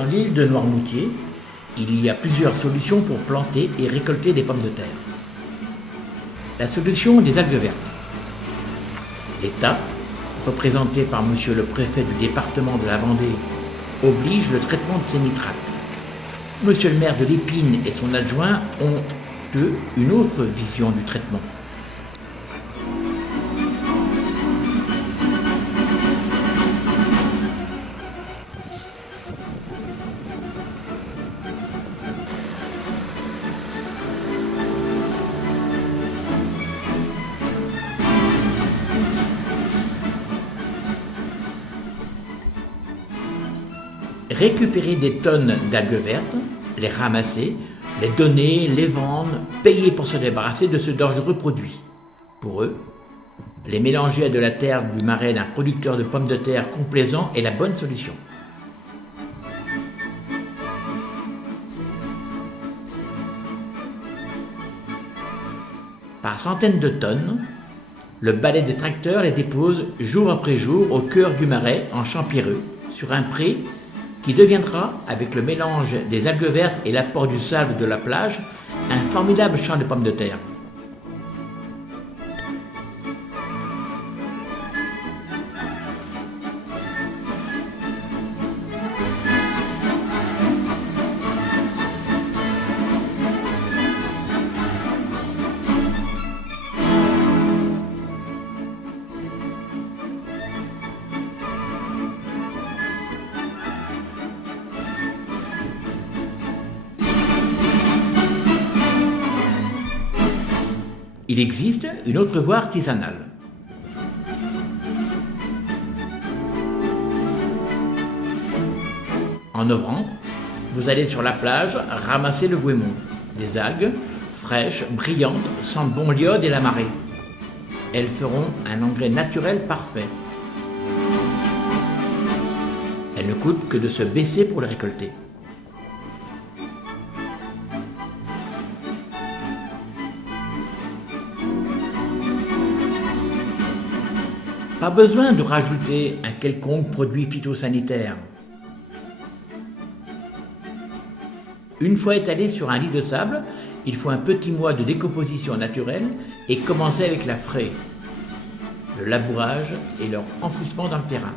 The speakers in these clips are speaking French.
Dans l'île de Noirmoutier, il y a plusieurs solutions pour planter et récolter des pommes de terre. La solution des algues vertes. L'État, représenté par monsieur le préfet du département de la Vendée, oblige le traitement de ces nitrates. Monsieur le maire de l'Épine et son adjoint ont, eux, une autre vision du traitement. Récupérer des tonnes d'algues vertes, les ramasser, les donner, les vendre, payer pour se débarrasser de ce dangereux produit. Pour eux, les mélanger à de la terre du marais d'un producteur de pommes de terre complaisant est la bonne solution. Par centaines de tonnes, le balai des tracteurs les dépose jour après jour au cœur du marais en champ pierreux, sur un pré qui deviendra, avec le mélange des algues vertes et l'apport du sable de la plage, un formidable champ de pommes de terre. Il existe une autre voie artisanale. En novembre, vous allez sur la plage ramasser le goémon. Des algues fraîches, brillantes, sentent bon l'iode et la marée. Elles feront un engrais naturel parfait. Elles ne coûtent que de se baisser pour les récolter. Pas besoin de rajouter un quelconque produit phytosanitaire. Une fois étalé sur un lit de sable, il faut un petit mois de décomposition naturelle et commencer avec la fraie, le labourage et leur enfouissement dans le terrain.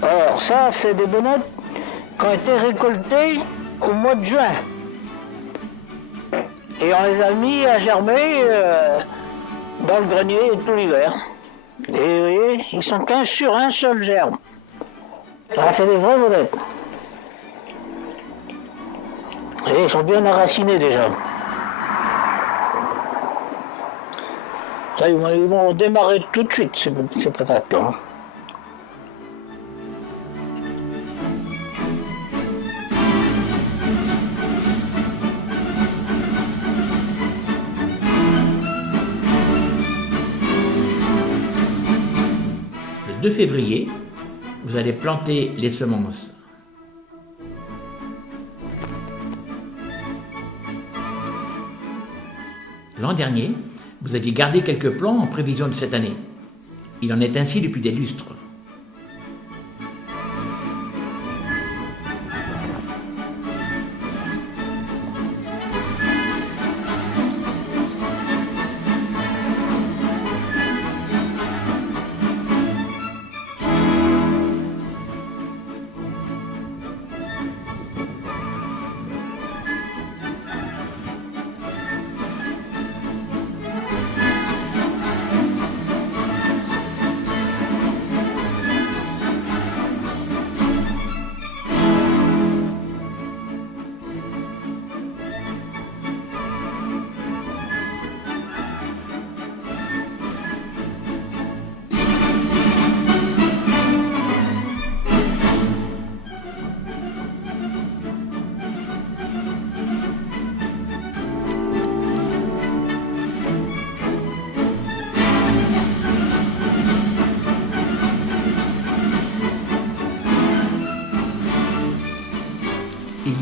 Alors ça, c'est des benoîtes qui ont été récoltées au mois de juin. Et on les a mis à germer dans le grenier tout l'hiver. Et vous voyez, ils sont 15 sur un seul germe. Là, c'est des vraies benoîtes. Et ils sont bien enracinés déjà. Ça, ils vont démarrer tout de suite, ces patates-là. Le 2 février, vous allez planter les semences. L'an dernier, vous aviez gardé quelques plants en prévision de cette année. Il en est ainsi depuis des lustres.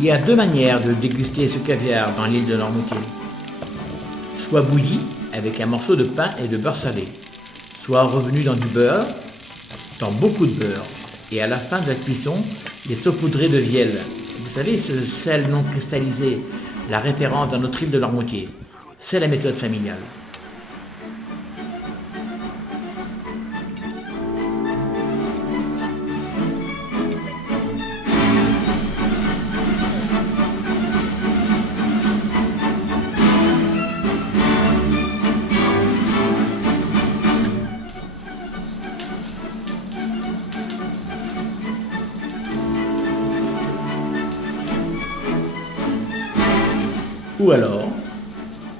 y a deux manières de déguster ce caviar dans l'île de Noirmoutier. Soit bouilli avec un morceau de pain et de beurre salé, soit revenu dans du beurre, dans beaucoup de beurre, et à la fin de la cuisson, il est saupoudré de vielle. Vous savez, ce sel non cristallisé, la référence dans notre île de Noirmoutier. C'est la méthode familiale. Ou alors,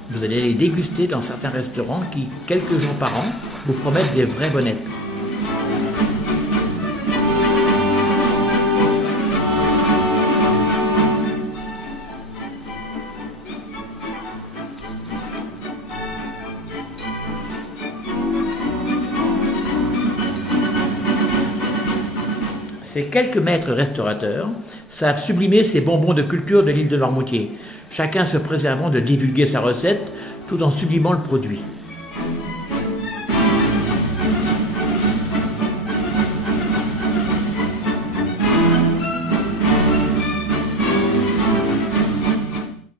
vous allez les déguster dans certains restaurants qui, quelques jours par an, vous promettent des vraies bonnettes. Ces quelques maîtres restaurateurs savent sublimer ces bonbons de culture de l'île de Noirmoutier, chacun se préservant de divulguer sa recette tout en sublimant le produit.